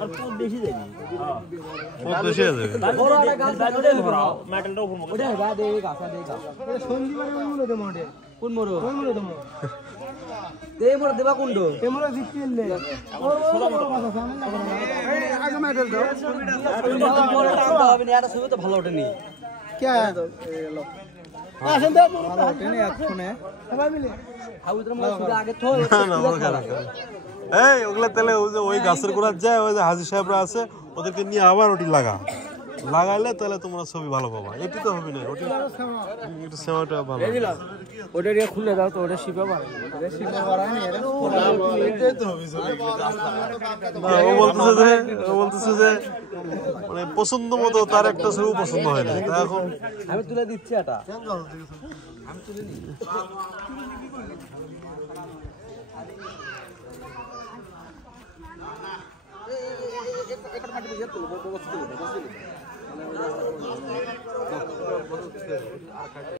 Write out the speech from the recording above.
আর পুত বেশি দেবি পুত বেশি আছে বড় একটা গাছ বাজে ধরাও মেটালটা উপর মুখে ওটা হেবা দে গাছ দে গাছ এটা সঞ্জীবনী মূল্য দে মোটে কোন মরো কোন মূল্য দে দে মোর দেবা কোন্ড এ মোরা জিপিএল লে আগে মেডেল দাও মোর টানতে হবে না এটা ছবি তো ভালো ওঠেনি কে আসেন দাও ভালো ওঠেনি একখানে সবাই মিলে হাউদ্র মোর সুদা আগে থো না ওর খারাপ এই ওগুলা তাহলে ওই গাছের গোড়ায় যায় ওই যে হাজী সাহেবরা আছে ওদেরকে নিয়ে আবার ওটি লাগাইলে তাহলে তোমরা ছবি ভালো পাবা এটি তো হবে না ওটি একটু সেমাটা ভালো ওটা দিয়ে খুলে দাও তো ওটা শিপা পারে এটা শিখে বাড়ানি এটা এটাই তো হবে ও বলতেছে যে মানে পছন্দ মতো তার একটা ছবি পছন্দ হয় না তা এখন আমি তুলে দিচ্ছি এটা আমি তুলে নি একটা মাটি দিয়ে তুলো বসে তুলো